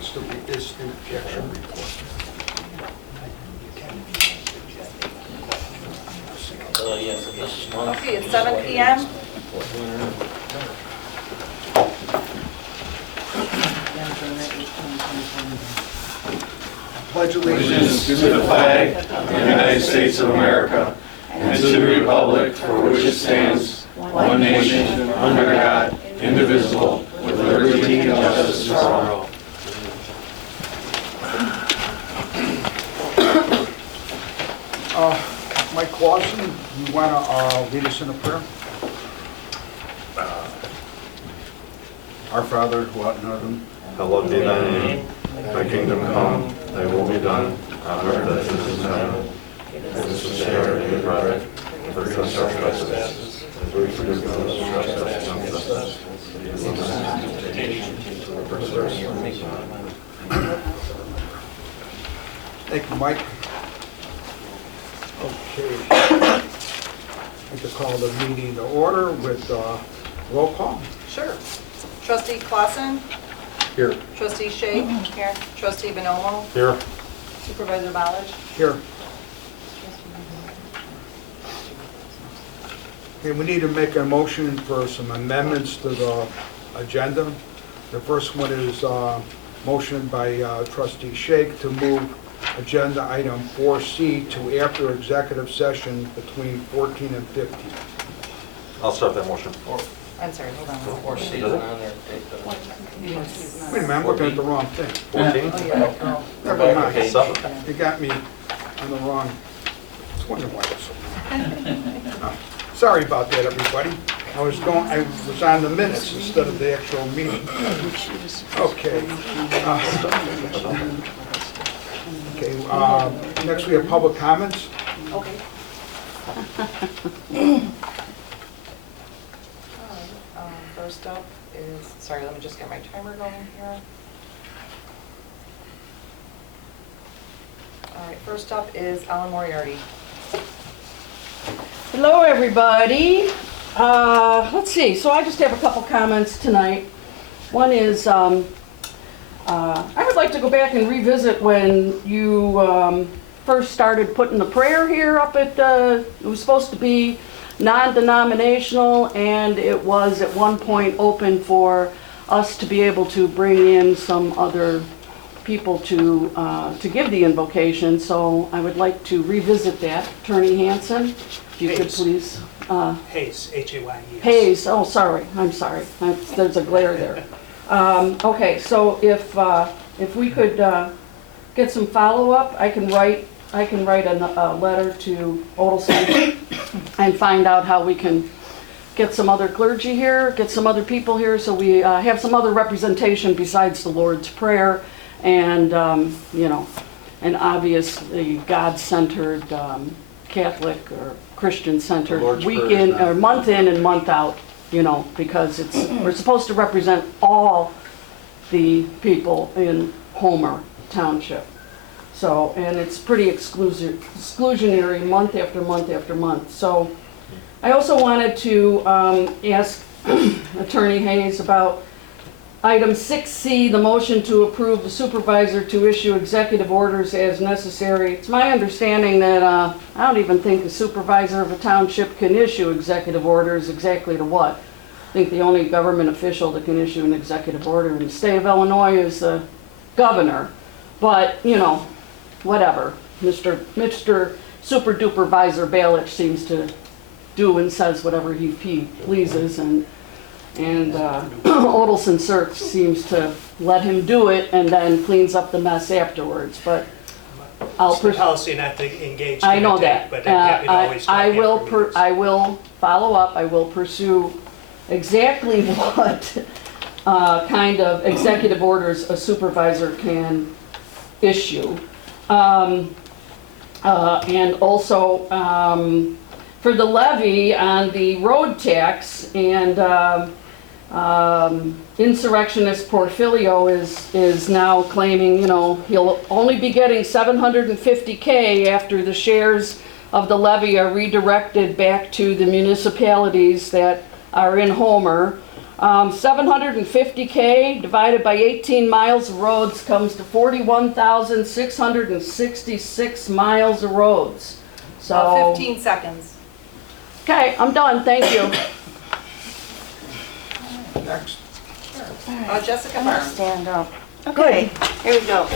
It's the objection report. Yes, this month. Okay, it's 7 p.m. Pledge Allegiance to the flag of the United States of America and to the republic for which it stands, one nation, under God, indivisible, with liberty and justice for all. Mike Clausen, you want to lead us in a prayer? Our Father, who art in heaven, hallowed be thy name. Thy kingdom come, thy will be done, on earth as it is in heaven. Give us this day our daily bread, and forgive us our trespasses, as we forgive those who trespass against us. Lead us not into temptation, but deliver us from evil. Thank you, Mike. Okay. I'd like to call the meeting to order with roll call. Sure. Trustee Clausen? Here. Trustee Shake? Here. Trustee Bonomo? Here. Supervisor Ballage? Here. Okay, we need to make a motion for some amendments to the agenda. The first one is motion by Trustee Shake to move agenda item 4C to after executive session between 14 and 15. I'll start that motion. I'm sorry, hold on. Or season on there. Wait a minute, I'm looking at the wrong thing. 14? Oh, yeah. Oh. Never mind. Okay. You got me on the wrong, I was wondering why it's so. Sorry about that, everybody. I was on the minutes instead of the actual meeting. Okay. Okay, next we have public comments. Okay. First up is, sorry, let me just get my timer going here. All right, first up is Alan Moriarty. Hello, everybody. Let's see, so I just have a couple comments tonight. One is, I would like to go back and revisit when you first started putting the prayer here up at, it was supposed to be non-denominational, and it was at one point open for us to be able to bring in some other people to give the invocation. So I would like to revisit that. Attorney Hanson, if you could please. Hayes, H-A-Y-E-S. Hayes, oh, sorry, I'm sorry. There's a glare there. Okay, so if we could get some follow-up, I can write a letter to Odelson and find out how we can get some other clergy here, get some other people here, so we have some other representation besides the Lord's Prayer and, you know, an obviously God-centered, Catholic or Christian-centered week in, or month in and month out, you know, because we're supposed to represent all the people in Homer Township. So, and it's pretty exclusionary month after month after month. So I also wanted to ask Attorney Hayes about item 6C, the motion to approve the supervisor to issue executive orders as necessary. It's my understanding that I don't even think the supervisor of a township can issue executive orders. Exactly to what? I think the only government official that can issue an executive order in the state of Illinois is the governor. But, you know, whatever. Mr. Super Duper Visor Balich seems to do and says whatever he pleases, and Odelson Search seems to let him do it and then cleans up the mess afterwards. But It's the policy not to engage. I know to that. But I'm happy to always talk I will follow up. I will pursue exactly what kind of executive orders a supervisor can issue. And also for the levy on the road tax, and insurrectionist Porfirio is now claiming, you know, he'll only be getting $750K after the shares of the levy are redirected back to the municipalities that are in Homer. $750K divided by 18 miles of roads comes to 41,666 miles of roads. So, 15 seconds. okay, I'm done, thank you. Next. Jessica I'm gonna Barnes. stand up. Okay, here we go.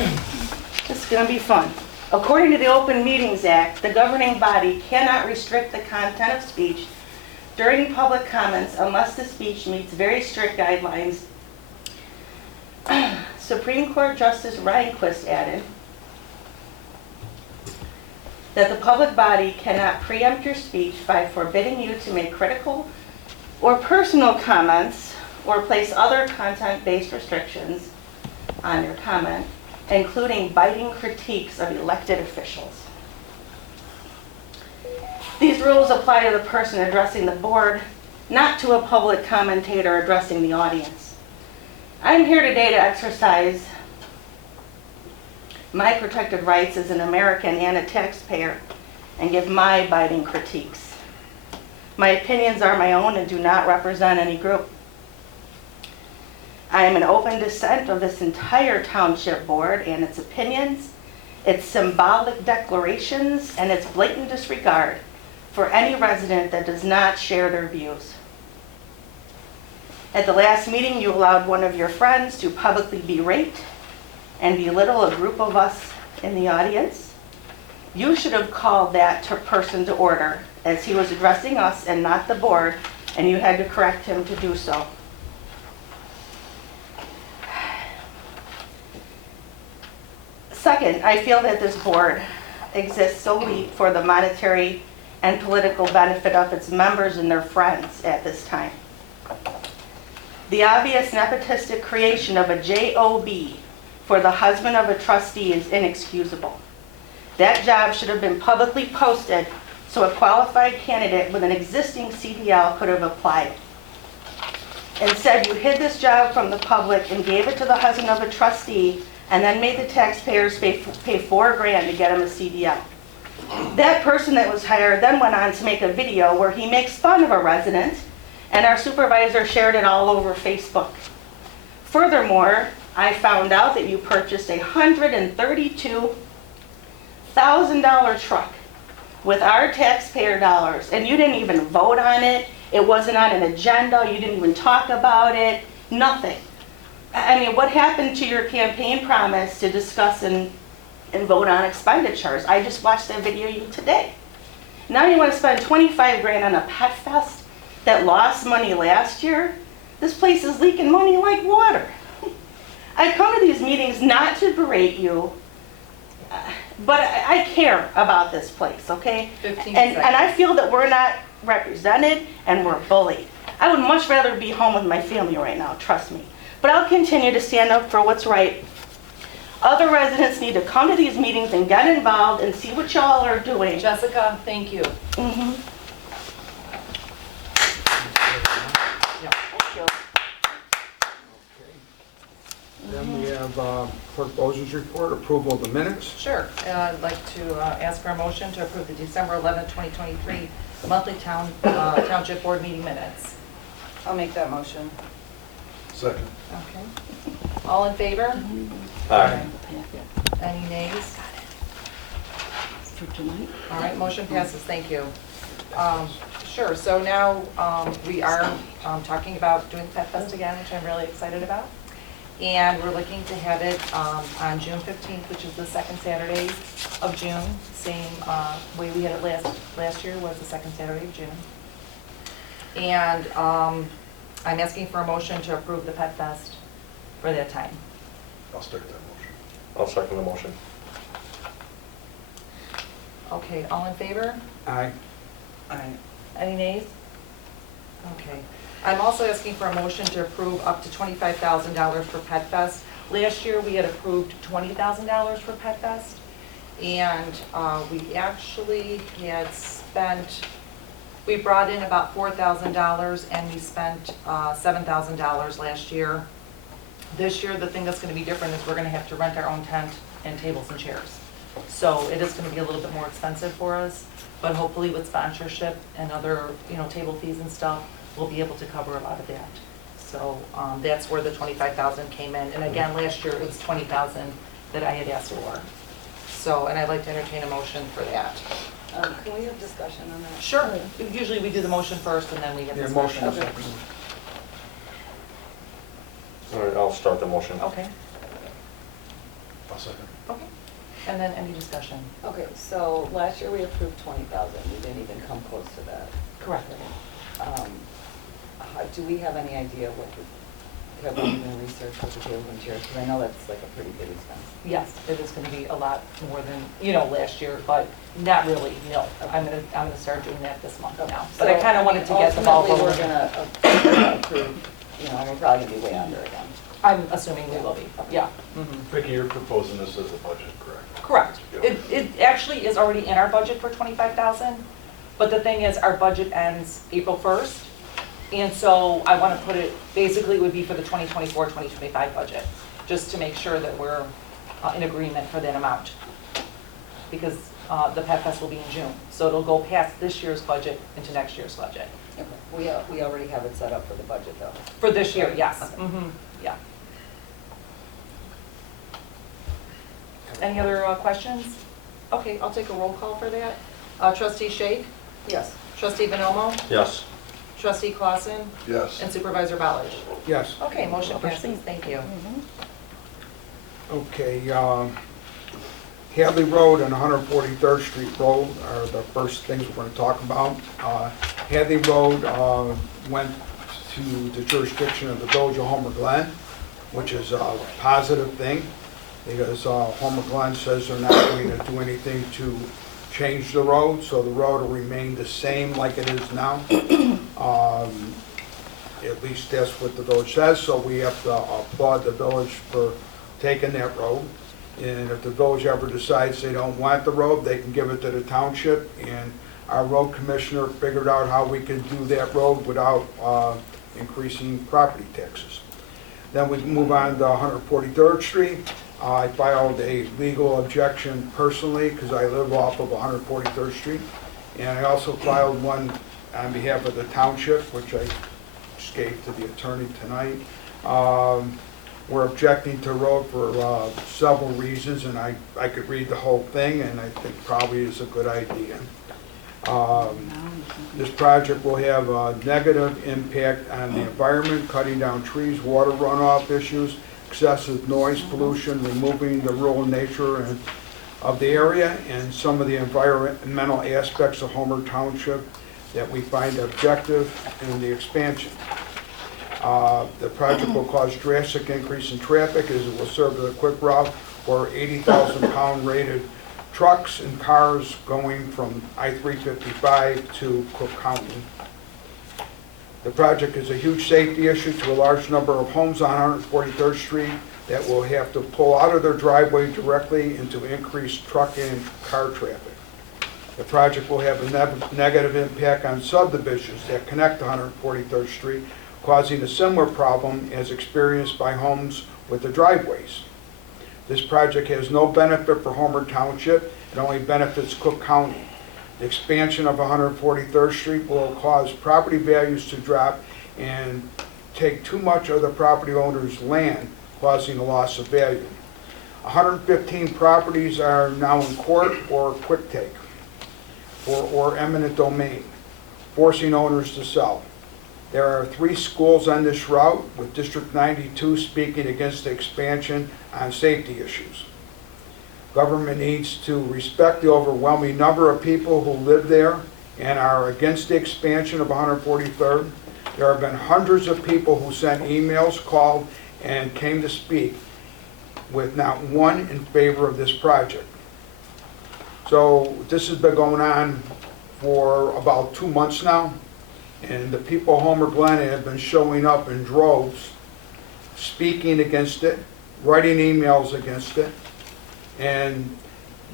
This is gonna be fun. According to the Open Meetings Act, the governing body cannot restrict the content of speech during public comments unless the speech meets very strict guidelines. Supreme Court Justice Rehnquist added that the public body cannot preempt your speech by forbidding you to make critical or personal comments or place other content-based restrictions on your comment, including biting critiques of elected officials. These rules apply to the person addressing the board, not to a public commentator addressing the audience. I'm here today to exercise my protected rights as an American and a taxpayer and give my biting critiques. My opinions are my own and do not represent any group. I am in open dissent of this entire township board and its opinions, its symbolic declarations, and its blatant disregard for any resident that does not share their views. At the last meeting, you allowed one of your friends to publicly berate and belittle a group of us in the audience. You should have called that person to order, as he was addressing us and not the board, and you had to correct him to do so. Second, I feel that this board exists solely for the monetary and political benefit of its members and their friends at this time. The obvious nepotistic creation of a JOB for the husband of a trustee is inexcusable. That job should have been publicly posted so a qualified candidate with an existing CDL could have applied. Instead, you hid this job from the public and gave it to the husband of a trustee and then made the taxpayers pay $4,000 to get him a CDL. That person that was hired then went on to make a video where he makes fun of a resident, and our supervisor shared it all over Facebook. Furthermore, I found out that you purchased a $132,000 truck with our taxpayer dollars, and you didn't even vote on it. It wasn't on an agenda. You didn't even talk about it. Nothing. I mean, what happened to your campaign promise to discuss and vote on expenditures? I just watched that video today. Now you want to spend $25,000 on a pet fest that lost money last year? This place is leaking money like water. I come to these meetings not to berate you, but I care about this place, okay? 15 and seconds. I feel that we're not represented and we're bullied. I would much rather be home with my family right now, trust me. But I'll continue to stand up for what's right. Other residents need to come to these meetings and get involved and see what y'all are doing. Jessica, thank you. Mhm. Thank you. Then we have Clerk Bozer's report, approval of the minutes. Sure. I'd like to ask for a motion to approve the December 11th, 2023 monthly township board meeting minutes. I'll make that motion. Second. Okay. All in favor? Aye. Any nays? For tonight? All right, motion passes, thank you. Sure, so now we are talking about doing Pet Fest again, which I'm really excited about. And we're looking to have it on June 15th, which is the second Saturday of June. Same way we had it last year, was the second Saturday of June. And I'm asking for a motion to approve the Pet Fest for that time. I'll start that motion. I'll second the motion. Okay, all in favor? Aye. Any nays? Okay. I'm also asking for a motion to approve up to $25,000 for Pet Fest. Last year, we had approved $20,000 for Pet Fest. And we actually had spent, we brought in about $4,000 and we spent $7,000 last year. This year, the thing that's going to be different is we're going to have to rent our own tent and tables and chairs. So it is going to be a little bit more expensive for us, but hopefully with sponsorship and other, table fees and stuff, we'll be able to cover a lot of that. So that's where the 25,000 came in. And again, last year it was 20,000 that I had asked for. So, and I'd like to entertain a motion for that. Can we have discussion on that? Sure. Usually we do the motion first and then we have Yeah, discussion. motion. Okay. All right, I'll start the motion. Okay, I'll second. okay. And then any discussion? Okay, so last year we approved 20,000, we didn't even come close to that. Correct. Do we have any idea what, have we even researched what the table and chairs, because I know that's like a pretty big expense. Yes, it is gonna be a lot more than, last year, but not really, no. I'm gonna start doing that this month now. But I kinda wanted to get the ball Ultimately, rolling. we're gonna approve, and we're probably gonna be way under again. I'm assuming we will be, yeah. Vicki, you're proposing this as a budget, correct? Correct. It actually is already in our budget for 25,000, but the thing is, our budget ends April 1st. And so I want to put it, basically it would be for the 2024, 2025 budget, just to make sure that we're in agreement for that amount. Because the Pet Fest will be in June, so it'll go past this year's budget into next year's budget. Okay. We already have it set up for the budget though. For this year, yes. Okay. Yeah. Any other questions? Okay, I'll take a roll call for that. Trustee Shake, Yes. Trustee Bonomo, Yes. Trustee Clausen, Yes. and Supervisor Ballard. Yes. Okay, motion passes, thank you. Okay, Hadley Road and 143rd Street Road are the first things we're going to talk about. Hadley Road went to the jurisdiction of the Village of Homer Glen, which is a positive thing, because Homer Glen says they're not going to do anything to change the road, so the road will remain the same like it is now. At least that's what the village says, so we have to applaud the village for taking that road. And if the village ever decides they don't want the road, they can give it to the township, and our road commissioner figured out how we could do that road without increasing property taxes. Then we move on to 143rd Street. I filed a legal objection personally because I live off of 143rd Street. And I also filed one on behalf of the township, which I just gave to the attorney tonight. We're objecting to road for several reasons, and I could read the whole thing, and I think probably is a good idea. This project will have a negative impact on the environment, cutting down trees, water runoff issues, excessive noise pollution, removing the rural nature of the area, and some of the environmental aspects of Homer Township that we find objective in the expansion. The project will cause drastic increase in traffic as it will serve as a quick route for 80,000-pound rated trucks and cars going from I-355 to Cook County. The project is a huge safety issue to a large number of homes on 143rd Street that will have to pull out of their driveway directly into increased trucking and car traffic. The project will have a negative impact on subdivisions that connect to 143rd Street, causing a similar problem as experienced by homes with the driveways. This project has no benefit for Homer Township, it only benefits Cook County. The expansion of 143rd Street will cause property values to drop and take too much of the property owner's land, causing a loss of value. 115 properties are now in court or quick take or eminent domain, forcing owners to sell. There are 3 schools on this route, with District 92 speaking against the expansion on safety issues. Government needs to respect the overwhelming number of people who live there and are against the expansion of 143rd. There have been hundreds of people who sent emails, called, and came to speak, with not one in favor of this project. So this has been going on for about 2 months now, and the people of Homer Glen have been showing up in droves, speaking against it, writing emails against it. And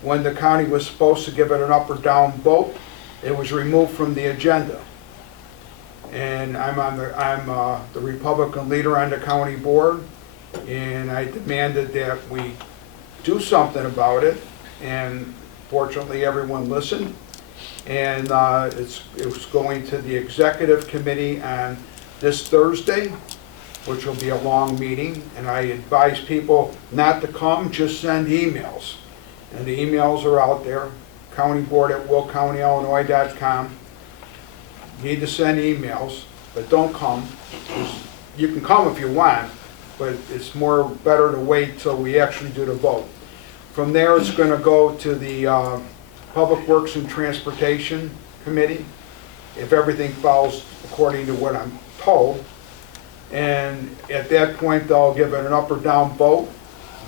when the county was supposed to give it an up or down vote, it was removed from the agenda. And I'm the Republican leader on the county board, and I demanded that we do something about it, and fortunately everyone listened. And it's going to the executive committee on this Thursday, which will be a long meeting, and I advise people not to come, just send emails. And the emails are out there, countyboard@willcountyillinois.com. Need to send emails, but don't come. You can come if you want, but it's more better to wait till we actually do the vote. From there, it's going to go to the Public Works and Transportation Committee, if everything follows according to what I'm told. And at that point, they'll give it an up or down vote,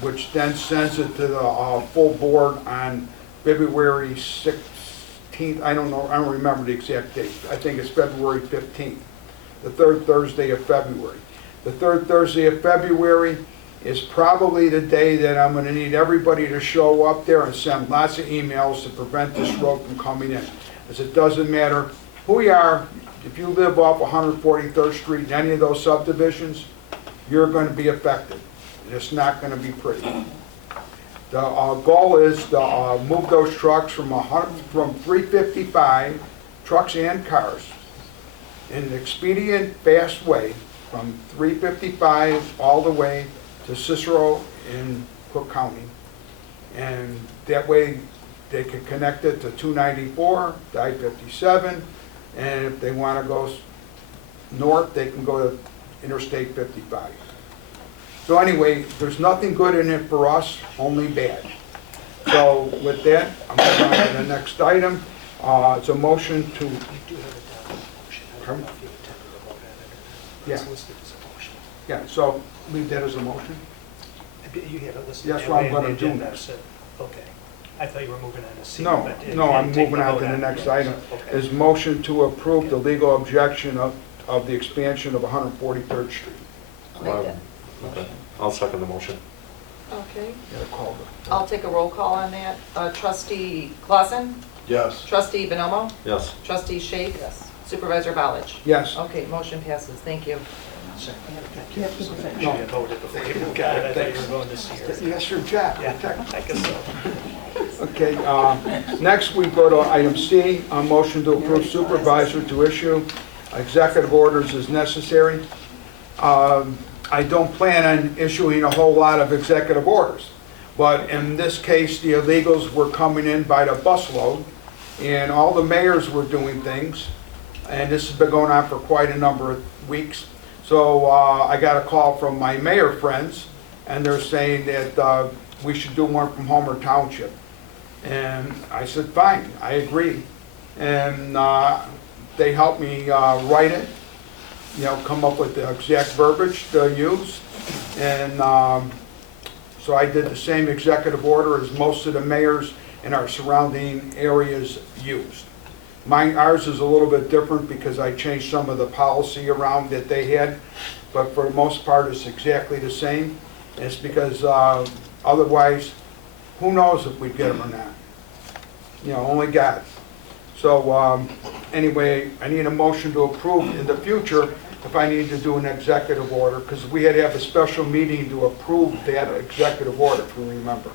which then sends it to the full board on February 16th. I don't know, I don't remember the exact date. I think it's February 15th, the third Thursday of February. The third Thursday of February is probably the day that I'm going to need everybody to show up there and send lots of emails to prevent this road from coming in. As it doesn't matter who you are, if you live off 143rd Street in any of those subdivisions, you're going to be affected. It's not going to be pretty. The goal is to move those trucks from 355, trucks and cars, in an expedient, fast way, from 355 all the way to Cicero in Cook County. And that way they can connect it to 294, to I-57, and if they want to go north, they can go to Interstate 55. So anyway, there's nothing good in it for us, only bad. So with that, I'm moving on to the next item. It's a motion to, You do have a motion. I don't know if you intended to vote on it or not. Yeah. It's listed as a motion. yeah, so leave that as a motion. You have it listed. That's that what I'm way in gonna the do agenda, next. so- Okay. I thought you were moving on to C. No, but no, you I'm didn't take moving on vote to the it next yet, item. so, okay. Is motion to approve the legal objection of the expansion of 143rd Street. I'll make that Okay. motion. I'll second the motion. Okay, Gotta call I'll take a roll call on that. Trustee Clausen, Yes. trustee Bonomo, Yes. trustee Shake, Yes. Supervisor Ballich. Yes. Okay, motion passes, thank you. You have to defend. You should have voted before you got it. I thought you were going to C. Yes, your job. Yeah, I guess so. Okay, next we go to item C, a motion to approve supervisor to issue executive orders as necessary. I don't plan on issuing a whole lot of executive orders, but in this case, the illegals were coming in by the busload, and all the mayors were doing things, and this has been going on for quite a number of weeks. So I got a call from my mayor friends, and they're saying that we should do one from Homer Township. And I said, fine, I agree. And they helped me write it, you know, come up with the exact verbiage to use. And so I did the same executive order as most of the mayors in our surrounding areas used. Ours is a little bit different because I changed some of the policy around that they had, but for the most part, it's exactly the same. And it's because otherwise, who knows if we'd get them or not? You know, only God. So anyway, I need a motion to approve in the future if I need to do an executive order, because we had to have a special meeting to approve that executive order, if you remember.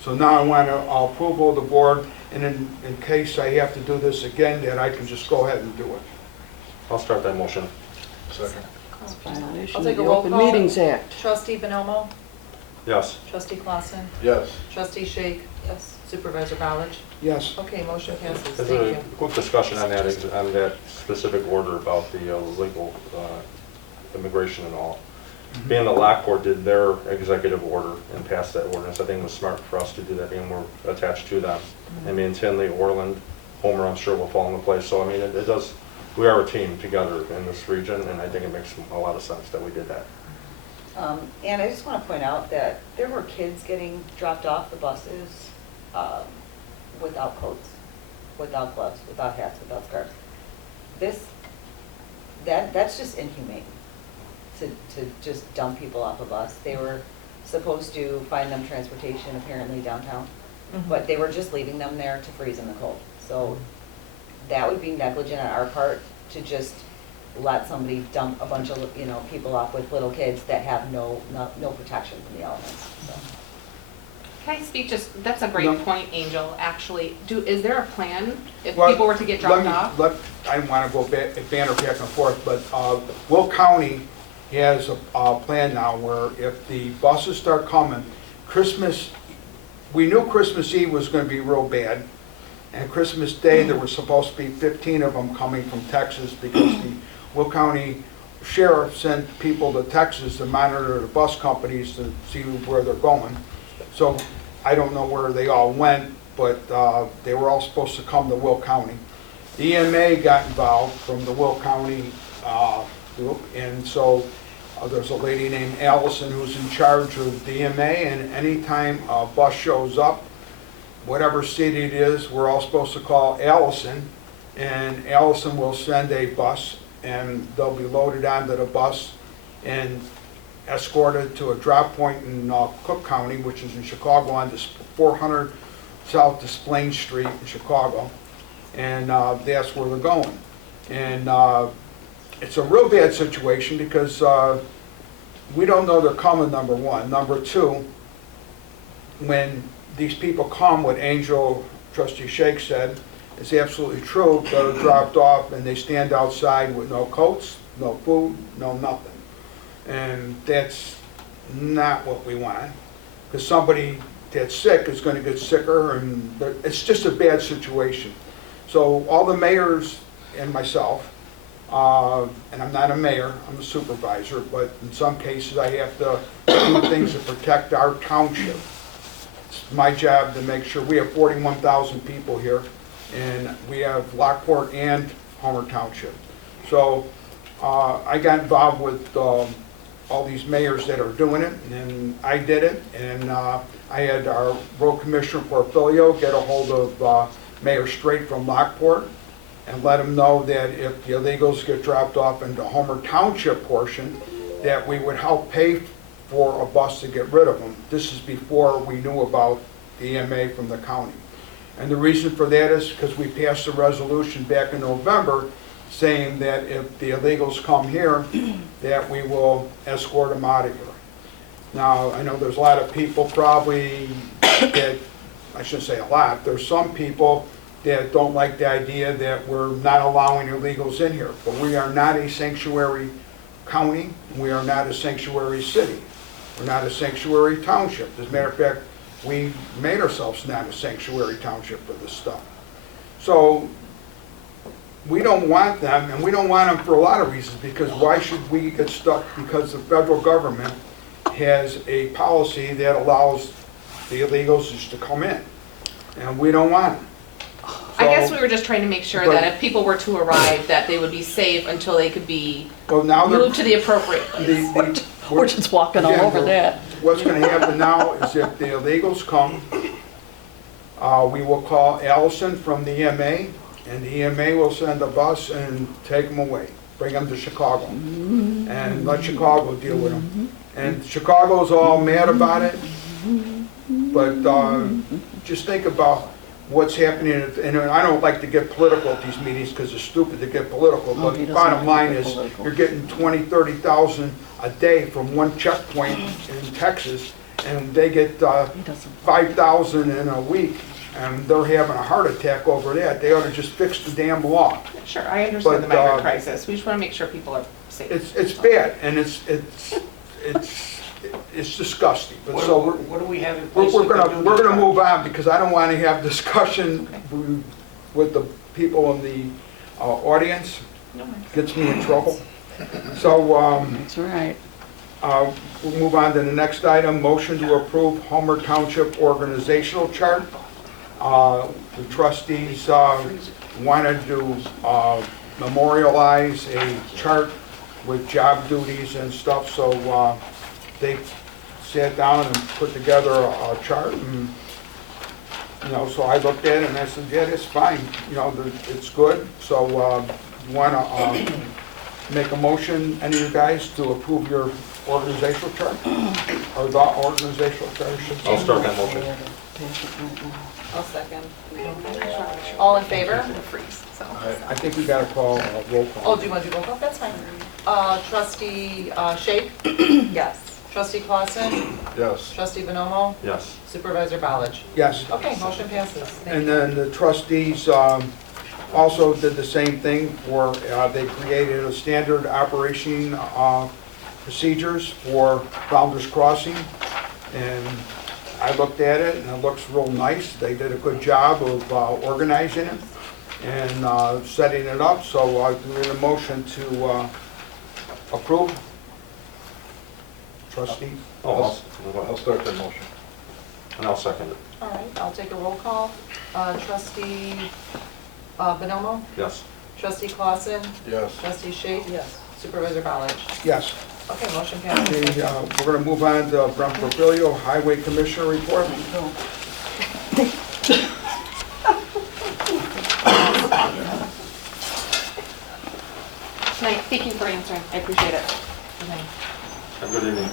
So now I want approval of the board, and in case I have to do this again, that I can just go ahead and do it. I'll start that motion. Violation I'll of take a the roll Open call. Meetings Act. Trustee Bonomo, Yes. trustee Clausen, Yes. trustee Shake, Yes. supervisor Ballich. Yes. Okay, motion passes, There's thank a you. quick discussion on that specific order about the legal immigration and all. Being that Lockport did their executive order and passed that ordinance, I think it was smart for us to do that, being we're attached to them. I mean, Tinley, Orland, Homer, I'm sure will fall into place. So I mean, it does. We are a team together in this region, and I think it makes a lot of sense that we did that. And I just want to point out that there were kids getting dropped off the buses without coats, without gloves, without hats, without scarves. That's just inhumane to just dump people off a bus. They were supposed to find them transportation apparently downtown, but they were just leaving them there to freeze in the cold. So that would be negligent on our part to just let somebody dump a bunch of, you know, people off with little kids that have no protection from the elements, so. Can I speak just, that's a No. great point, Angel, actually. Is there a plan if Well, people were to get dropped off? I want to go banner back and forth, but Will County has a plan now where if the buses start coming, we knew Christmas Eve was gonna be real bad. And Christmas Day, there were supposed to be 15 of them coming from Texas because the Will County Sheriff sent people to Texas to monitor the bus companies to see where they're going. So I don't know where they all went, but they were all supposed to come to Will County. The EMA got involved from the Will County group, and so there's a lady named Allison who's in charge of the EMA, and anytime a bus shows up, whatever city it is, we're all supposed to call Allison, and Allison will send a bus, and they'll be loaded onto the bus and escorted to a drop point in Cook County, which is in Chicago, on this 400 South Desplaines Street in Chicago, and that's where they're going. And it's a real bad situation because we don't know they're coming, number one. Number two, when these people come, what Angel, Trustee Shake said, is absolutely true. They're dropped off and they stand outside with no coats, no food, no nothing. And that's not what we want, because somebody that's sick is going to get sicker, and it's just a bad situation. So all the mayors and myself, and I'm not a mayor, I'm a supervisor, but in some cases I have to do things to protect our township. It's my job to make sure. We have 41,000 people here, and we have Lockport and Homer Township. So I got involved with all these mayors that are doing it, and I did it, and I had our road commissioner Portfolio get a hold of Mayor Straight from Lockport and let him know that if the illegals get dropped off into Homer Township portion, that we would help pay for a bus to get rid of them. This is before we knew about the EMA from the county. And the reason for that is because we passed a resolution back in November saying that if the illegals come here, that we will escort them out of here. Now, I know there's a lot of people probably that, I shouldn't say a lot, there's some people that don't like the idea that we're not allowing illegals in here. But we are not a sanctuary county, we are not a sanctuary city. We're not a sanctuary township. As a matter of fact, we made ourselves not a sanctuary township for this stuff. So we don't want them, and we don't want them for a lot of reasons, because why should we get stuck? Because the federal government has a policy that allows the illegals just to come in, and we don't want them. I guess we were just trying to make sure that if people were to arrive, that they would be safe until they could be moved to the appropriate place. We're just walking all over that. What's going to happen now is if the illegals come, we will call Allison from the EMA, and the EMA will send a bus and take them away, bring them to Chicago, and let Chicago deal with them. And Chicago's all mad about it, but just think about what's happening, and I don't like to get political at these meetings because it's stupid to get political, but bottom line is you're getting 20,000, 30,000 a day from one checkpoint in Texas, and they get 5,000 in a week, and they're having a heart attack over that. They ought to just fix the damn law. Sure, I understand the migrant crisis. We just want to make sure people are safe. It's bad, and it's disgusting. But so what do we have in place? we're gonna move on, because I don't want to have discussion with the people in the audience. Gets me in trouble. So That's right. we'll move on to the next item. Motion to approve Homer Township organizational chart. The trustees wanted to memorialize a chart with job duties and stuff, so they sat down and put together a chart, and so I looked at it and I said, yeah, that's fine, it's good. So you want to make a motion, any of you guys, to approve your organizational chart, or the organizational chart? I'll start that motion. I'll second. All in favor? Freeze. So. I think we got to call a roll call. Oh, do you want to do roll call? That's fine. Trustee Shake? Yes. Trustee Clausen? Yes. Trustee Bonomo? Yes. Supervisor Ballich? Yes. Okay, motion passes. Thank And you. then the trustees also did the same thing, they created a standard operation procedures for Founder's Crossing, and I looked at it, and it looks real nice. They did a good job of organizing it and setting it up, so I need a motion to approve. Trustee? Oh, I'll start the motion. And I'll second it. All right, I'll take a roll call. Trustee Bonomo? Yes. Trustee Clausen? Yes. Trustee Shake? Yes. Supervisor College? Yes. Okay, motion passes. Okay, we're going to move on to Brent Porfilio, Highway Commissioner report. Night. Thank you for answering. I appreciate it. Good night. Have a good evening.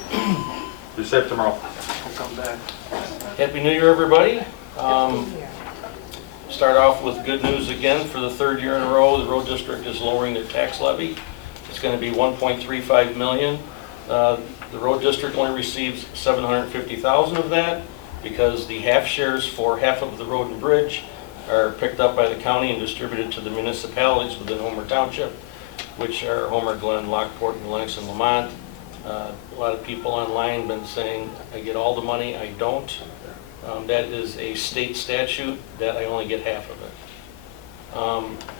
Be safe tomorrow. Happy New Year, everybody. Start off with good news again. For the third year in a row, the road district is lowering their tax levy. It's going to be $1.35 million. The road district only receives $750,000 of that because the half shares for half of the road and bridge are picked up by the county and distributed to the municipalities within Homer Township, which are Homer, Glen, Lockport, and Lennox and Lamont. A lot of people online have been saying, I get all the money, I don't. That is a state statute that I only get half of it.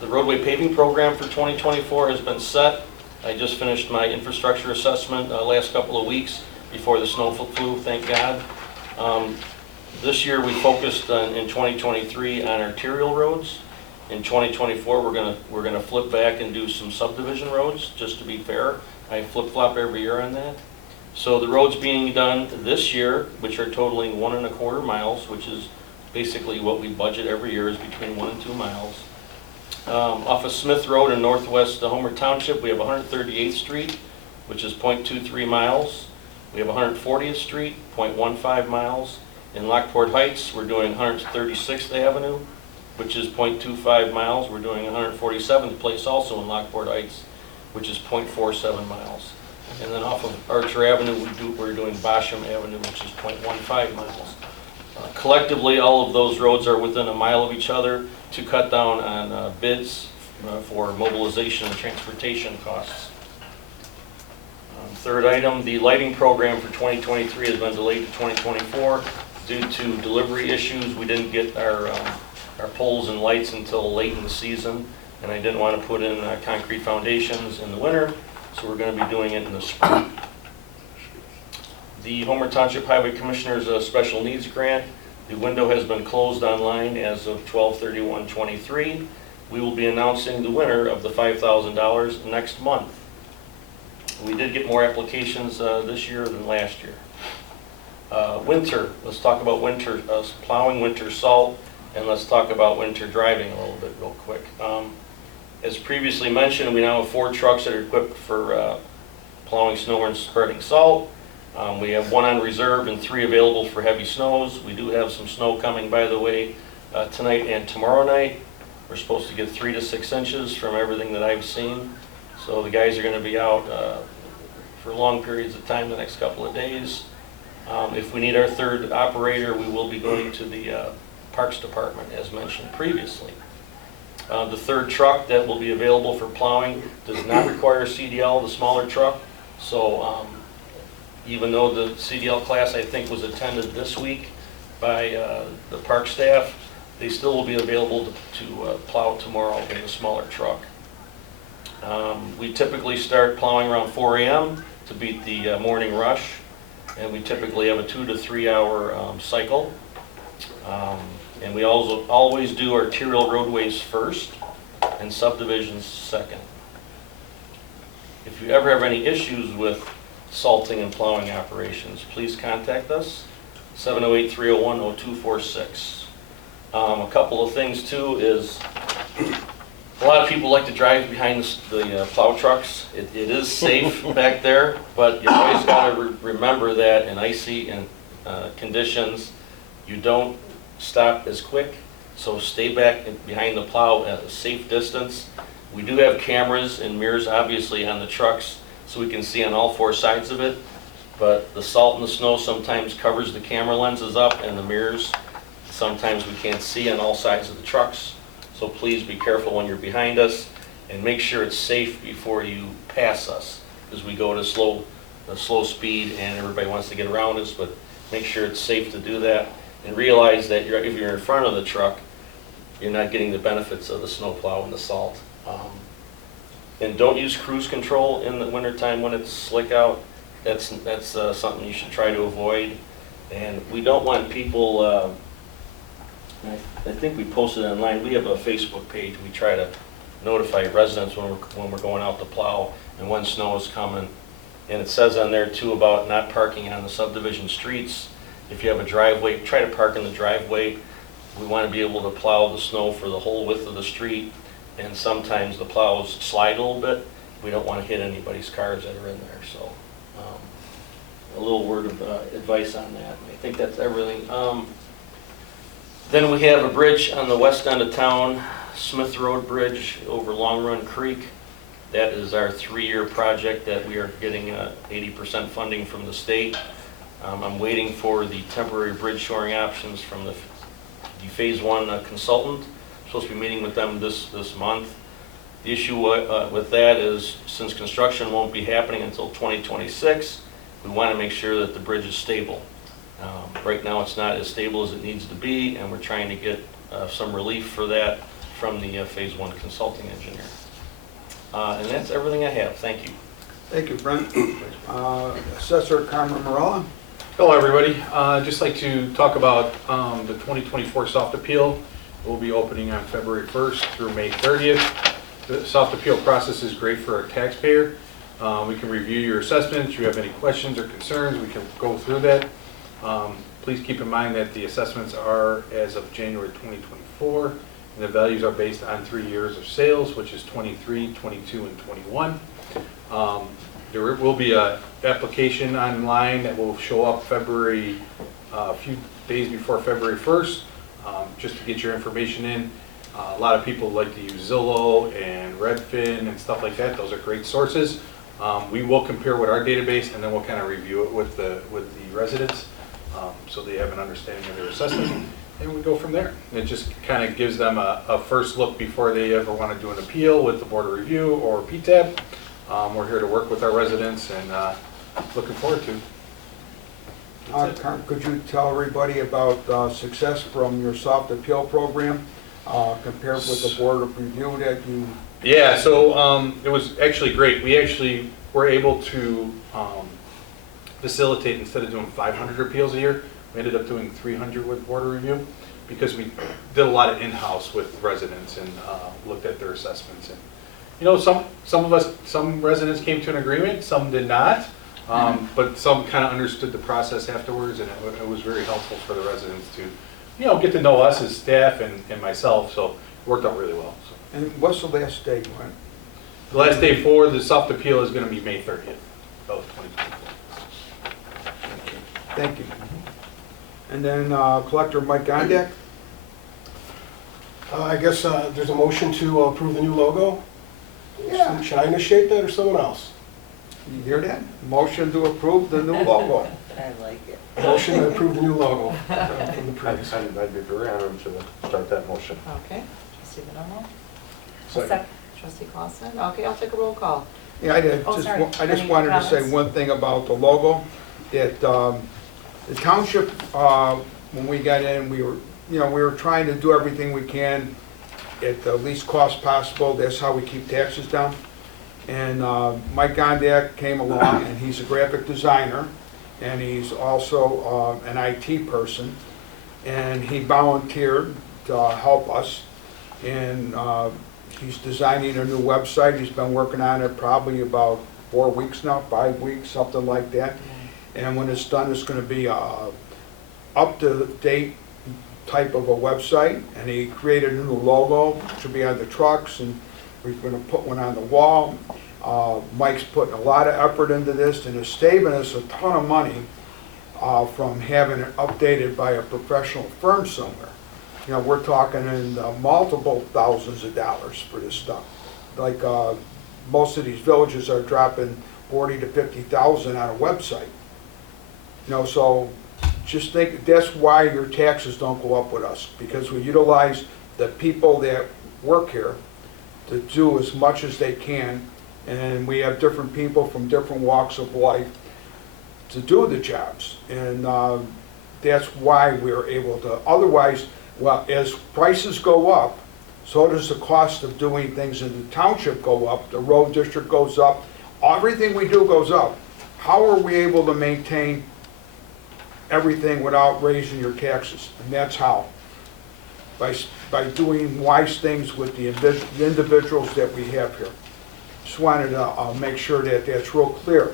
The roadway paving program for 2024 has been set. I just finished my infrastructure assessment last couple of weeks before the snow flew, thank God. This year we focused in 2023 on arterial roads. In 2024 we're gonna flip back and do some subdivision roads, just to be fair. I flip-flop every year on that. So the roads being done this year, which are totaling 1.25 miles, which is basically what we budget every year, is between 1 and 2 miles. Off of Smith Road in northwest Homer Township, we have 138th Street, which is 0.23 miles. We have 140th Street, 0.15 miles. In Lockport Heights, we're doing 136th Avenue, which is 0.25 miles. We're doing 147th Place also in Lockport Heights, which is 0.47 miles. And then off of Archer Avenue, we're doing Basham Avenue, which is 0.15 miles. Collectively, all of those roads are within a mile of each other to cut down on bids for mobilization and transportation costs. Third item, the lighting program for 2023 has been delayed to 2024 due to delivery issues. We didn't get our poles and lights until late in the season, and I didn't want to put in concrete foundations in the winter, so we're going to be doing it in the spring. The Homer Township Highway Commissioner's Special Needs Grant, the window has been closed online as of 12/31/23. We will be announcing the winner of the $5,000 next month. We did get more applications this year than last year. Winter, let's talk about winter plowing, winter salt, and let's talk about winter driving a little bit real quick. As previously mentioned, we now have 4 trucks that are equipped for plowing snow and spreading salt. We have 1 on reserve and 3 available for heavy snows. We do have some snow coming, by the way, tonight and tomorrow night. We're supposed to get 3 to 6 inches from everything that I've seen. So the guys are going to be out for long periods of time the next couple of days. If we need our third operator, we will be going to the Parks Department, as mentioned previously. The third truck that will be available for plowing does not require CDL, the smaller truck. So even though the CDL class, I think, was attended this week by the park staff, they still will be available to plow tomorrow in the smaller truck. We typically start plowing around 4 a.m. to beat the morning rush, and we typically have a 2 to 3 hour cycle. And we also always do arterial roadways first and subdivisions second. If you ever have any issues with salting and plowing operations, please contact us, 708-301-0246. A couple of things too is, a lot of people like to drive behind the plow trucks. It is safe back there, but you always got to remember that in icy conditions, you don't stop as quick, so stay back behind the plow at a safe distance. We do have cameras and mirrors obviously on the trucks, so we can see on all 4 sides of it, but the salt and the snow sometimes covers the camera lenses up and the mirrors. Sometimes we can't see on all sides of the trucks, so please be careful when you're behind us and make sure it's safe before you pass us, as we go at a slow a slow speed and everybody wants to get around us, but make sure it's safe to do that. And realize that if you're in front of the truck, you're not getting the benefits of the snow plow and the salt. And don't use cruise control in the wintertime when it's slick out. That's something you should try to avoid. And we don't want people, I think we posted online, we have a Facebook page. We try to notify residents when we're going out to plow and when snow is coming. And it says on there too about not parking on the subdivision streets. If you have a driveway, try to park in the driveway. We want to be able to plow the snow for the whole width of the street. And sometimes the plows slide a little bit. We don't want to hit anybody's cars that are in there. So a little word of advice on that. I think that's everything. Then we have a bridge on the west end of town, Smith Road Bridge over Long Run Creek. That is our 3-year project that we are getting 80% funding from the state. I'm waiting for the temporary bridge shoring options from the Phase 1 consultant. I'm supposed to be meeting with them this month. The issue with that is, since construction won't be happening until 2026, we want to make sure that the bridge is stable. Right now it's not as stable as it needs to be, and we're trying to get some relief for that from the Phase 1 consulting engineer. And that's everything I have. Thank you. Thank you, Brent. Assessor Carmen Morella. Hello, everybody. Just like to talk about the 2024 soft appeal. It will be opening on February 1st through May 30th. The soft appeal process is great for a taxpayer. We can review your assessments. If you have any questions or concerns, we can go through that. Please keep in mind that the assessments are as of January 2024, and the values are based on 3 years of sales, which is 23, 22, and 21. There will be an application online that will show up a few days before February 1st, just to get your information in. A lot of people like to use Zillow and Redfin and stuff like that. Those are great sources. We will compare with our database, and then we'll kind of review it with the residents, so they have an understanding of their assessment, and we go from there. It just kind of gives them a first look before they ever want to do an appeal with the Board of Review or PTAB. We're here to work with our residents, and looking forward to. Could you tell everybody about success from your soft appeal program compared with the Board of Review that you... Yeah, so it was actually great. We actually were able to facilitate, instead of doing 500 appeals a year, we ended up doing 300 with Board of Review, because we did a lot of in-house with residents and looked at their assessments. And you know, some residents came to an agreement, some did not, but some kind of understood the process afterwards, and it was very helpful for the residents to, you know, get to know us as staff and myself. So it worked out really well. So. And what's the last date, Glenn? The last day for the soft appeal is going to be May 30th of 2024. Thank you. And then Collector Mike Gondak. I guess there's a motion to approve the new logo. Yeah. Should I initiate that or someone else? You hear that? Motion to approve the new logo. I like it. Motion to approve the new logo from the previous. I'd be very honored to start that motion. Okay, trustee Bonomo? Second. Trustee Clausen? Okay, I'll take a roll call. Yeah, I just Any wanted to say comments? one thing about the logo. That the township, when we got in, we were trying to do everything we can at the least cost possible. That's how we keep taxes down. And Mike Gondak came along, and he's a graphic designer, and he's also an IT person, and he volunteered to help us. And he's designing a new website. He's been working on it probably about 4 weeks now, 5 weeks, something like that. And when it's done, it's going to be a up-to-date type of a website. And he created a new logo, which will be on the trucks, and we're going to put one on the wall. Mike's putting a lot of effort into this, and it's saving us a ton of money from having it updated by a professional firm somewhere. You know, we're talking in multiple thousands of dollars for this stuff. Like most of these villages are dropping 40 to 50,000 on a website. You know, so just think that's why your taxes don't go up with us, because we utilize the people that work here to do as much as they can, and we have different people from different walks of life. to do the jobs. And that's why we're able to, otherwise, well, as prices go up, so does the cost of doing things in the township go up, the road district goes up, everything we do goes up. How are we able to maintain everything without raising your taxes? And that's how. By doing wise things with the individuals that we have here. Just wanted to make sure that that's real clear.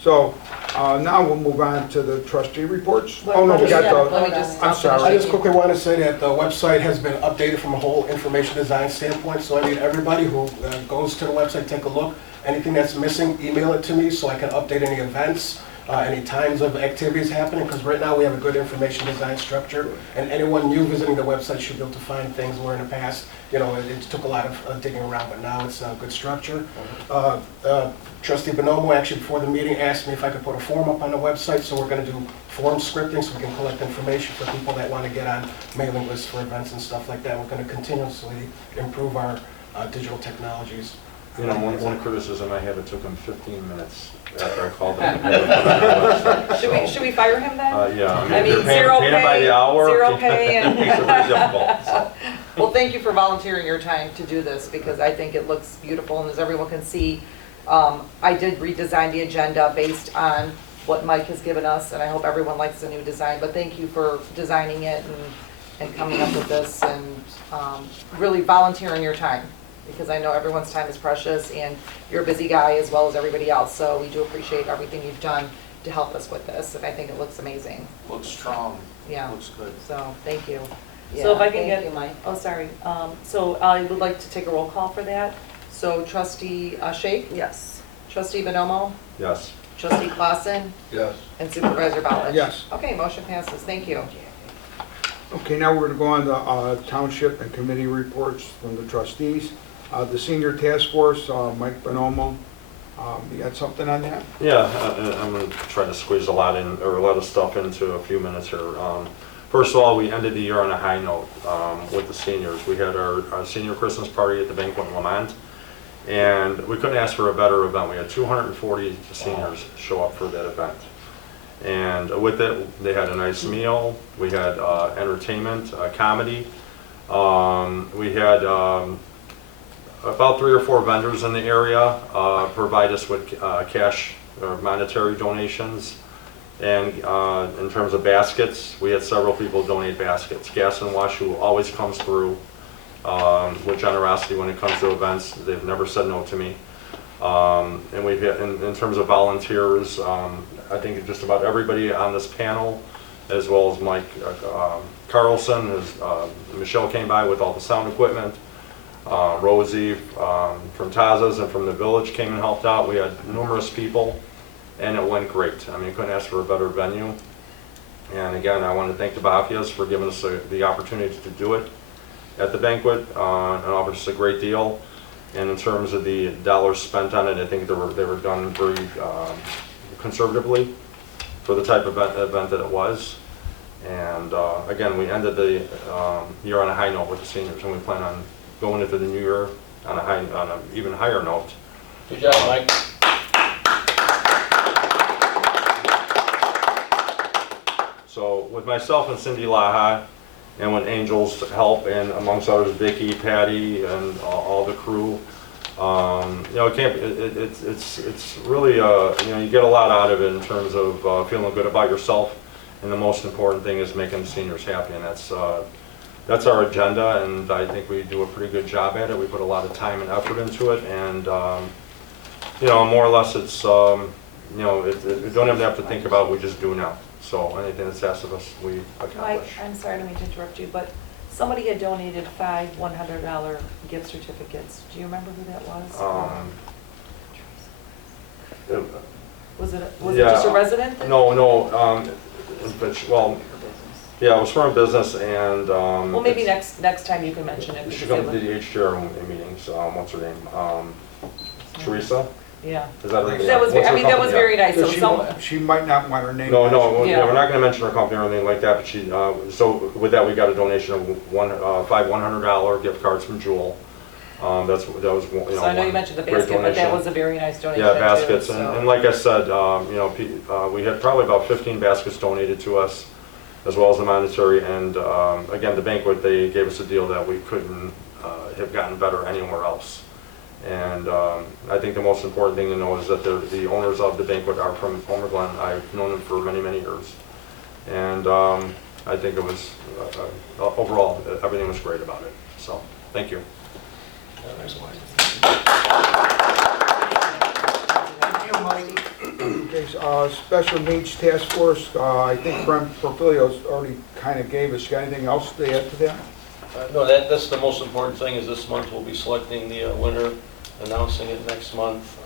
So now we'll move on to the trustee reports. Oh, no, we got Let me the, just. I'm I sorry. just quickly want to say that the website has been updated from a whole information design standpoint, so I need everybody who goes to the website, take a look. Anything that's missing, email it to me so I can update any events, any times of activities happening, because right now we have a good information design structure, and anyone new visiting the website should be able to find things where in the past, you know, it took a lot of digging around, but now it's a good structure. Trustee Bonomo actually before the meeting asked me if I could put a form up on the website, so we're going to do form scripting so we can collect information for people that want to get on mailing lists for events and stuff like that. We're going to continuously improve our digital technologies. You know, one criticism I have, it took him 15 minutes after I called him. Should we fire him then? Yeah, I mean, you're paying zero him by pay, the hour. zero pay, and- Makes it very difficult, so. Well, thank you for volunteering your time to do this, because I think it looks beautiful, and as everyone can see, I did redesign the agenda based on what Mike has given us, and I hope everyone likes the new design, but thank you for designing it and coming up with this, and really volunteering your time, because I know everyone's time is precious, and you're a busy guy as well as everybody else, so we do appreciate everything you've done to help us with this, and I think it looks amazing. Looks strong. Yeah. Looks good. So, thank you. Yeah, So if I can thank get, you, Mike. oh, sorry. So I would like to take a roll call for that. So trustee Shake? Yes. Trustee Bonomo? Yes. Trustee Clausen? Yes. And Supervisor Ballard? Yes. Okay, motion passes. Thank you. Okay, now we're going to go on to township and committee reports from the trustees. The senior task force, Mike Bonomo, you got something on that? Yeah, I'm going to try to squeeze a lot of stuff into a few minutes here. First of all, we ended the year on a high note with the seniors. We had our senior Christmas party at the banquet in Lamont, and we couldn't ask for a better event. We had 240 seniors show up for that event. And with it, they had a nice meal. We had entertainment, comedy. We had about 3 or 4 vendors in the area provide us with cash or monetary donations. And in terms of baskets, we had several people donate baskets. Gas and Wash, who always comes through with generosity when it comes to events. They've never said no to me. And we've had, in terms of volunteers, I think just about everybody on this panel, as well as Mike Carlson, Michelle came by with all the sound equipment. Rosie from Taza's and from the village came and helped out. We had numerous people, and it went great. I mean, couldn't ask for a better venue. And again, I want to thank the Bafias for giving us the opportunity to do it at the banquet and offered us a great deal. And in terms of the dollars spent on it, I think they were done very conservatively for the type of event that it was. And again, we ended the year on a high note with the seniors, and we plan on going into the new year on an even higher note. Good job, Mike. So with myself and Cindy Laha, and with Angel's help, and amongst others, Vicky, Patty, and all the crew, you know, it's really, you know, you get a lot out of it in terms of feeling good about yourself, and the most important thing is making the seniors happy, and that's our agenda, and I think we do a pretty good job at it. We put a lot of time and effort into it, and you know, more or less, it's you know, we don't even have to think about it. We just do now. So anything that's asked of us, we accomplish. Mike, I'm sorry, I didn't mean to interrupt you, but somebody had donated 5 $100 gift certificates. Do you remember who that was? Was it just a resident? No. Well, yeah, it was from a business, and Well, maybe next time you can mention it. She comes to the HDR meetings. What's her name? Teresa. Yeah. Is that her name? That was, What's her I mean, that was company? very nice. So She might not want her name. No, mentioned. Yeah. we're not going to mention her company or anything like that. But she, so with that, we got a donation of 5 $100 gift cards from Jewel. That was, you know, So I know you one mentioned the great basket, but that donation. was a very nice donation Yeah, too, baskets, so. and like I said, you know, we had probably about 15 baskets donated to us, as well as the monetary, and again, the banquet, they gave us a deal that we couldn't have gotten better anywhere else. And I think the most important thing to know is that the owners of the banquet are from Homer Glen. I've known them for many, many years. And I think it was, overall, everything was great about it. So, thank you. Okay, Special Needs Task Force, I think Brent Porfilio's already kind of gave us. Got anything else to add to that? No, that's the most important thing, is this month we'll be selecting the winner, announcing it next month.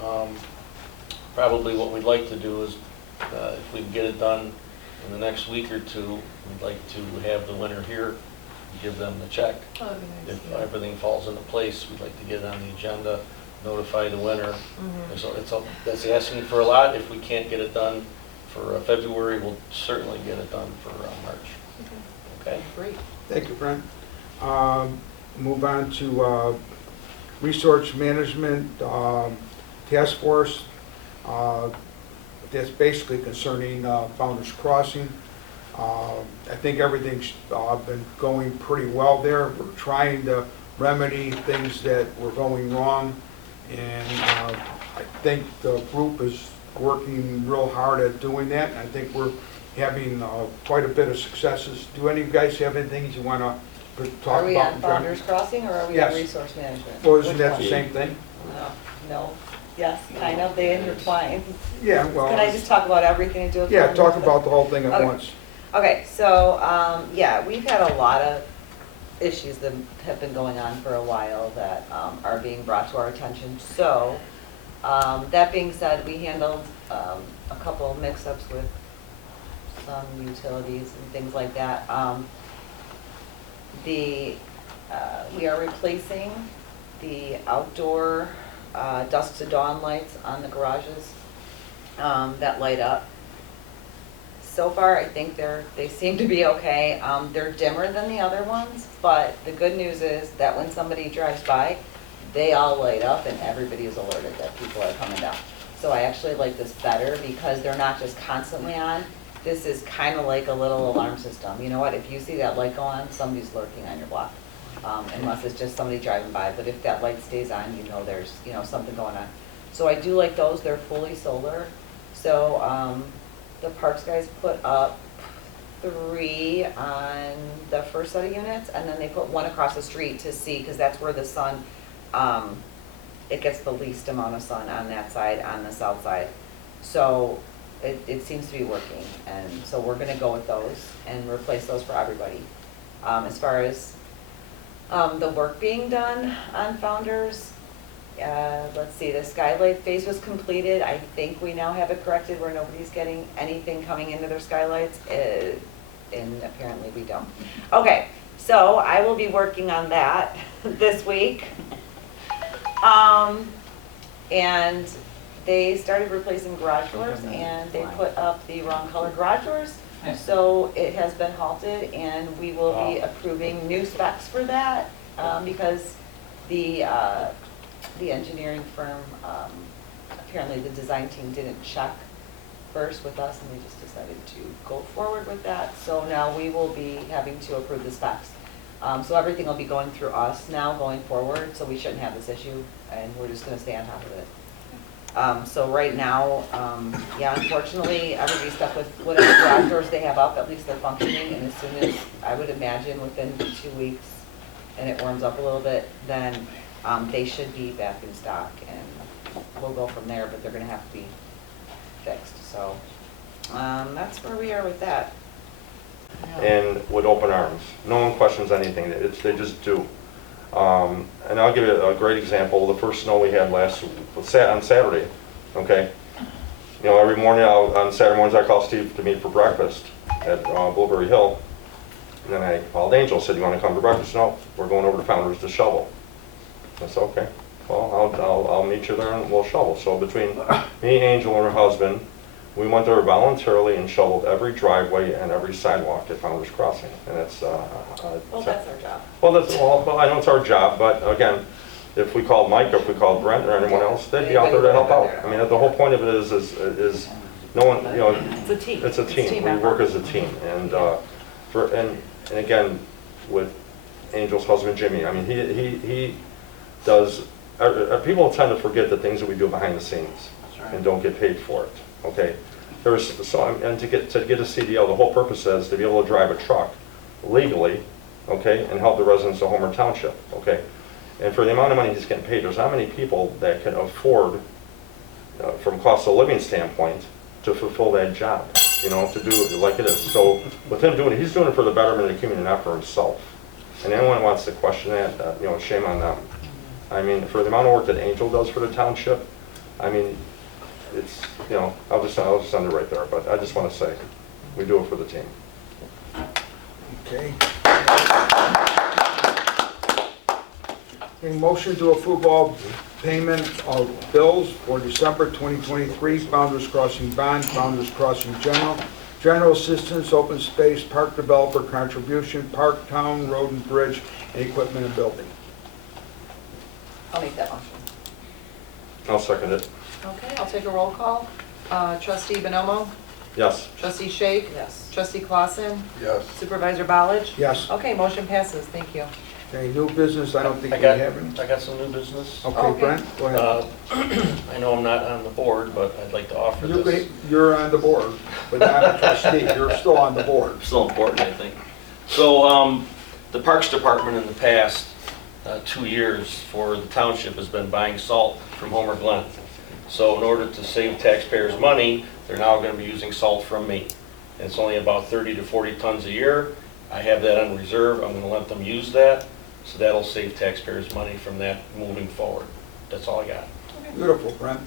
Probably what we'd like to do is, if we can get it done in the next week or two, we'd like to have the winner here, give them the check. Oh, that'd be nice, If yeah. everything falls into place, we'd like to get it on the agenda, notify the winner. So that's asking for a lot. If we can't get it done for February, we'll certainly get it done for March. Okay? Great. Thank you, Brent. Move on to Resource Management Task Force. That's basically concerning Founder's Crossing. I think everything's been going pretty well there. We're trying to remedy things that were going wrong, and I think the group is working real hard at doing that, and I think we're having quite a bit of successes. Do any of you guys have anything you want to talk about? Are we on in general? Founder's Crossing, or are we Yes. on Resource Management? Well, isn't Which that one? the same thing? No, yes, kind of, they intertwine. Yeah, well, Can I just talk about everything and do it? yeah, for talk them? about the whole thing at Okay. once. Okay, so, yeah, we've had a lot of issues that have been going on for a while that are being brought to our attention. So, that being said, we handled a couple of mix-ups with some utilities and things like that. We are replacing the outdoor dusk to dawn lights on the garages that light up. So far, I think they seem to be okay. They're dimmer than the other ones, but the good news is that when somebody drives by, they all light up and everybody is alerted that people are coming down. So I actually like this better because they're not just constantly on. This is kind of like a little alarm system. You know what, if you see that light go on, somebody's lurking on your block. Unless it's just somebody driving by, but if that light stays on, you know there's, you know, something going on. So I do like those, they're fully solar. So, the Parks guys put up 3 on the first set of units, and then they put 1 across the street to see, because that's where the sun, it gets the least amount of sun on that side, on the south side. So it seems to be working, and so we're gonna go with those and replace those for everybody. As far as the work being done on Founders, let's see, the skylight phase was completed. I think we now have it corrected where nobody's getting anything coming into their skylights, and apparently we don't. Okay, so I will be working on that this week. And they started replacing garage doors, and they put up the wrong color garage doors. So it has been halted, and we will be approving new specs for that, because the engineering firm, apparently the design team didn't check first with us, and they just decided to go forward with that. So now we will be having to approve the specs. So everything will be going through us now going forward, so we shouldn't have this issue, and we're just gonna stay on top of it. So right now, yeah, unfortunately, everybody's stuck with whatever garage doors they have up, at least they're functioning, and as soon as, I would imagine within 2 weeks, and it warms up a little bit, then they should be back in stock, and we'll go from there, but they're gonna have to be fixed, so, that's where we are with that. And with open arms. No one questions anything, they just do. And I'll give you a great example. The first snow we had on Saturday, okay? You know, every morning, on Saturday mornings, I call Steve to meet for breakfast at Blueberry Hill. And then I called Angel, said, you want to come to breakfast? No, we're going over to Founders to shovel. I said, okay, well, I'll meet you there and we'll shovel. So between me, Angel, and her husband, we went there voluntarily and shoveled every driveway and every sidewalk at Founders Crossing. And it's, Well, that's our job. well, I know it's our job, but again, if we called Mike, or if we called Brent or anyone else, they'd be out there to help out. I mean, the whole point of it is no one, you know, It's a team. it's a team. We effort. work as a team. And and again, with Angel's husband Jimmy, I mean, he does. People tend to forget the things that we do behind the scenes and don't get paid for it. Okay, and to get a CDL, the whole purpose is to be able to drive a truck legally, okay, and help the residents of Homer Township. Okay, and for the amount of money he's getting paid, there's not many people that can afford, from cost of living standpoint, to fulfill that job. You know, to do it like it is. So with him doing it, he's doing it for the betterment of the community, not for himself. And anyone who wants to question that, you know, shame on them. I mean, for the amount of work that Angel does for the township, I mean, it's, you know, I'll just end it right there. But I just want to say, we do it for the team. Okay. A motion to approve all payment of bills for December 2023, Founders Crossing Bond, Founders Crossing General Assistance, Open Space, Park Developer Contribution, Park, Town, Road and Bridge, and Equipment and Building. I'll make that motion. I'll second it. Okay, I'll take a roll call. Trustee Bonomo? Yes. Trustee Shake? Yes. Trustee Clausen? Yes. Supervisor Ballage? Yes. Okay, motion passes, thank you. Okay, new business, I don't think I we got, have any. I got some new business. Okay, Okay. Brent, go ahead. I know I'm not on the board, but I'd like to offer this. You're on the board, but not a trustee, you're still on the board. Still important, I think. So, the Parks Department in the past 2 years for the township has been buying salt from Homer Glen. So in order to save taxpayers money, they're now going to be using salt from me. And it's only about 30 to 40 tons a year. I have that on reserve. I'm going to let them use that. So that'll save taxpayers money from that moving forward. That's all I got. Beautiful, Brent.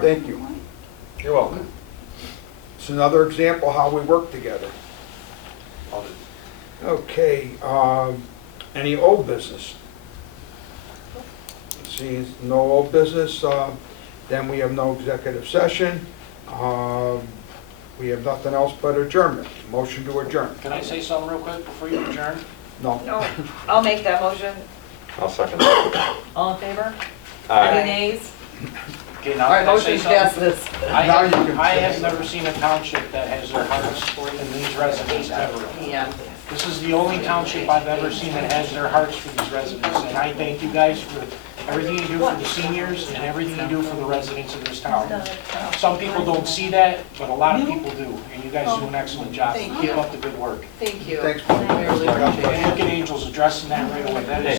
Thank you. You're welcome. It's another example how we work together. Okay, any old business? See, no old business, then we have no executive session. We have nothing else but adjournment. Motion to adjourn. Can I say something real quick before you adjourn? No. No, I'll make that motion. I'll second it. All in favor? Aye. Any nays? Okay, now All right, can I say motion something? passes. Now you can I say have something. never seen a township that has their hearts in these residents ever. Yeah. This is the only township I've ever seen that has their hearts for these residents. And I thank you guys for everything you do for the seniors and everything you do for the residents of this town. Some people don't see that, but a lot of people do. And you guys do an excellent job. Thank Keep you. up the good work. Thank you. Thanks, I really appreciate it. And look at Angels addressing that right away. That is